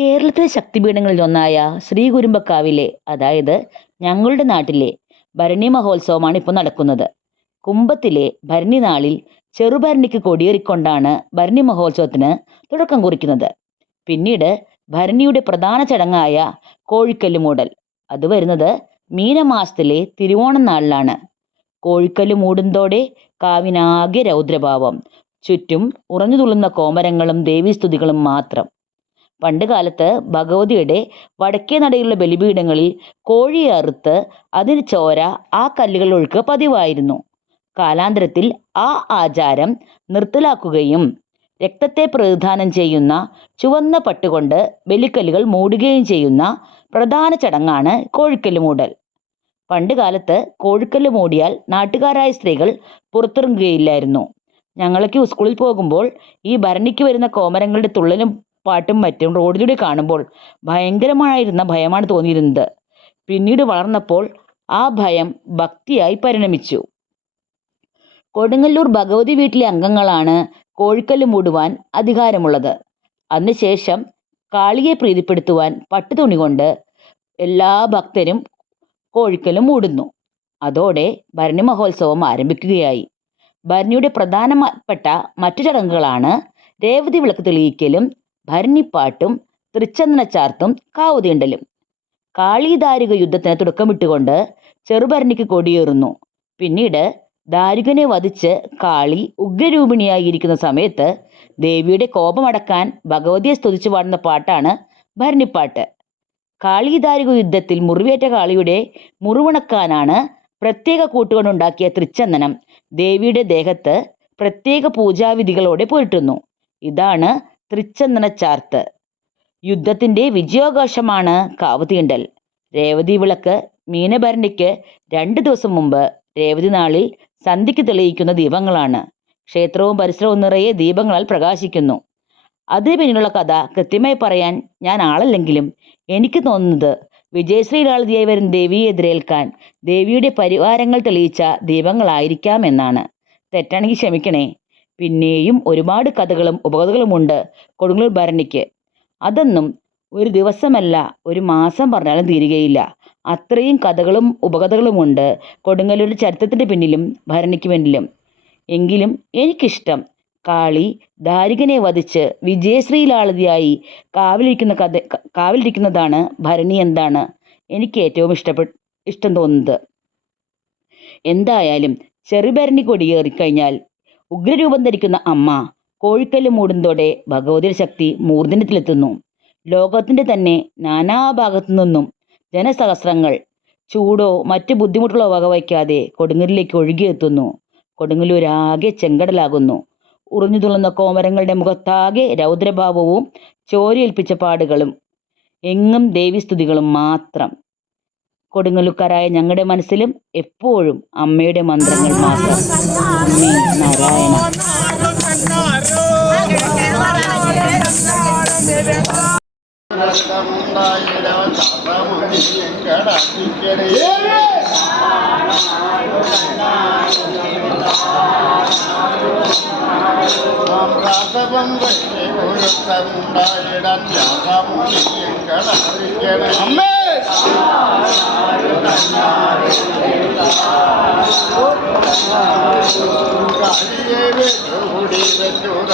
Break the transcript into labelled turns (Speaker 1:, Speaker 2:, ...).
Speaker 1: കേരളത്തിലെ ശക്തിപീഠങ്ങളിൽ ഒന്നായ ശ്രീകുരുമ്പക്കാവിലെ അതായത് ഞങ്ങളുടെ നാട്ടിലെ ഭരണി മഹോത്സവമാണ് ഇപ്പോൾ നടക്കുന്നത്. കുംഭത്തിലെ ഭരണി നാളിൽ ചെറുഭരണിക്ക് കൊടിയേറിക്കൊണ്ടാണ് ഭരണി മഹോത്സവത്തിന് തുടക്കം കുറിക്കുന്നത്. പിന്നീട് ഭരണിയുടെ പ്രധാന ചടങ്ങായ കോഴിക്കല്ല് മൂടൽ അത് വരുന്നത് മീനമാസത്തിലെ തിരുവോണം നാളിലാണ്. കോഴിക്കല്ല് മൂടുന്നതോടെ കാവിനാകെ രൗദ്രഭാവം ചുറ്റും ഉറഞ്ഞു തുള്ളുന്ന കോമരങ്ങളും ദേവീസ്തുതികളും മാത്രം. പണ്ട് കാലത്ത് ഭഗവതിയുടെ വടക്കേ നടയിലുള്ള ബലിപീഠങ്ങളിൽ കോഴിയെ അറുത്ത് അതിന് ചോര ആ കല്ലുകളിൽ ഒഴുക്കുക പതിവായിരുന്നു. കാലാന്തരത്തിൽ ആ ആചാരം നിർത്തലാക്കുകയും രക്തത്തെ പ്രതിദാനം ചെയ്യുന്ന ചുവന്ന പട്ടുകൊണ്ട് ബലിക്കല്ലുകൾ മൂടുകയും ചെയ്യുന്ന പ്രധാന ചടങ്ങാണ് കോഴിക്കല്ല് മൂടൽ. പണ്ട് കാലത്ത് കോഴിക്കല്ല് മൂടിയാൽ നാട്ടുകാരായ സ്ത്രീകൾ പുറത്തിറങ്ങുകയില്ലായിരുന്നു. ഞങ്ങളൊക്കെ സ്കൂളിൽ പോകുമ്പോൾ ഈ ഭരണിക്ക് വരുന്ന കോമരങ്ങളുടെ തുള്ളലും പാട്ടും മറ്റും റോഡിലൂടെ കാണുമ്പോൾ ഭയങ്കരമായിരുന്ന ഭയമാണ് തോന്നിയിരുന്നത്. പിന്നീട് വളർന്നപ്പോൾ ആ ഭയം ഭക്തിയായി പരിണമിച്ചു. കൊടുങ്ങല്ലൂർ ഭഗവതി വീട്ടിലെ അംഗങ്ങളാണ് കോഴിക്കല്ല് മൂടുവാൻ അധികാരമുള്ളത്. അതിനുശേഷം കാളിയെ പ്രീതിപ്പെടുത്തുവാൻ പട്ടുതുണി കൊണ്ട് എല്ലാ ഭക്തരും കോഴിക്കലും മൂടുന്നു. അതോടെ ഭരണി മഹോത്സവം ആരംഭിക്കുകയായി. ഭരണിയുടെ പ്രധാനപ്പെട്ട മറ്റു ചടങ്ങുകളാണ് രേവതി വിളക്ക് തെളിയിക്കലും ഭരണിപ്പാട്ടും തൃച്ചന്ദനച്ചാർത്തും കാവുതീണ്ടലും. കാളിദാരിക യുദ്ധത്തിന് തുടക്കമിട്ടുകൊണ്ട് ചെറുഭരണിക്ക് കൊടിയേറുന്നു. പിന്നീട് ദാരികനെ വധിച്ച് കാളി ഉഗ്രരൂപിണിയായിരിക്കുന്ന സമയത്ത് ദേവിയുടെ കോപമടക്കാൻ ഭഗവതിയെ സ്തുതിച്ചു പാടുന്ന പാട്ടാണ് ഭരണിപ്പാട്ട്. കാളിദാരിക യുദ്ധത്തിൽ മുറിവേറ്റ കാളിയുടെ മുറിവുണക്കാനാണ് പ്രത്യേക കൂട്ടുകൊണ്ടുണ്ടാക്കിയ തൃച്ചന്ദനം ദേവിയുടെ ദേഹത്ത് പ്രത്യേക പൂജാവിധികളോടെ പുരട്ടുന്നു. ഇതാണ് തൃച്ചന്ദനച്ചാർത്ത് യുദ്ധത്തിന്റെ വിജയാഘോഷമാണ് കാവുതീണ്ടൽ രേവതി വിളക്ക് മീനഭരണിക്ക് രണ്ട് ദിവസം മുമ്പ് രേവതി നാളിൽ സന്ധ്യയ്ക്ക് തെളിയിക്കുന്ന ദീപങ്ങളാണ്. ക്ഷേത്രവും പരിസരവും നിറയെ ദീപങ്ങളാൽ പ്രകാശിക്കുന്നു. അതിന് പിന്നിലുള്ള കഥ കൃത്യമായി പറയാൻ ഞാൻ ആളല്ലെങ്കിലും എനിക്ക് തോന്നുന്നത് വിജയശ്രീലാളിതിയായി വരും ദേവിയെ എതിരേൽക്കാൻ ദേവിയുടെ പരിവാരങ്ങൾ തെളിയിച്ച ദീപങ്ങളായിരിക്കാം എന്നാണ്. തെറ്റാണെങ്കിൽ ക്ഷമിക്കണേ. പിന്നെയും ഒരുപാട് കഥകളും ഉപകഥകളുമുണ്ട് കൊടുങ്ങല്ലൂർ ഭരണിക്ക്. അതൊന്നും ഒരു ദിവസമല്ല ഒരു മാസം പറഞ്ഞാലും തീരുകയില്ല. അത്രയും കഥകളും ഉപകഥകളുമുണ്ട് കൊടുങ്ങല്ലൂരിന്റെ ചരിത്രത്തിന്റെ പിന്നിലും ഭരണിക്ക് പിന്നിലും. എങ്കിലും എനിക്കിഷ്ടം കാളി ദാരികനെ വധിച്ച് വിജയശ്രീലാളിതിയായി കാവിലിരിക്കുന്ന കഥ കാവിലിരിക്കുന്നതാണ് ഭരണി എന്താണ് എനിക്ക് ഏറ്റവും ഇഷ്ടപ്പെട്ട് ഇഷ്ടം തോന്നുന്നത്. എന്തായാലും ചെറുഭരണി കൊടിയേറിക്കഴിഞ്ഞാൽ ഉഗ്രരൂപം ധരിക്കുന്ന അമ്മ കോഴിക്കല്ല് മൂടുന്നതോടെ ഭഗവതിയുടെ ശക്തി മൂർധന്യത്തിലെത്തുന്നു. ലോകത്തിന്റെ തന്നെ നാനാഭാഗത്തു നിന്നും ജനസഹസ്രങ്ങൾ ചൂടോ മറ്റ് ബുദ്ധിമുട്ടുകളോ വകവയ്ക്കാതെ കൊടുങ്ങല്ലൂരിലേക്ക് ഒഴുകിയെത്തുന്നു. കൊടുങ്ങല്ലൂരാകെ ചെങ്കടലാകുന്നു. ഉറിഞ്ഞു തുളുന്ന കോമരങ്ങളുടെ മുഖത്താകെ രൗദ്രഭാവവും ചോരയേൽപ്പിച്ച പാടുകളും എങ്ങും ദേവീസ്തുതികളും മാത്രം. കൊടുങ്ങല്ലൂക്കാരായ ഞങ്ങളുടെ മനസ്സിലും എപ്പോഴും അമ്മയുടെ മന്ത്രങ്ങൾ മാത്രം. നാരായണ
Speaker 2: അമ്മേ!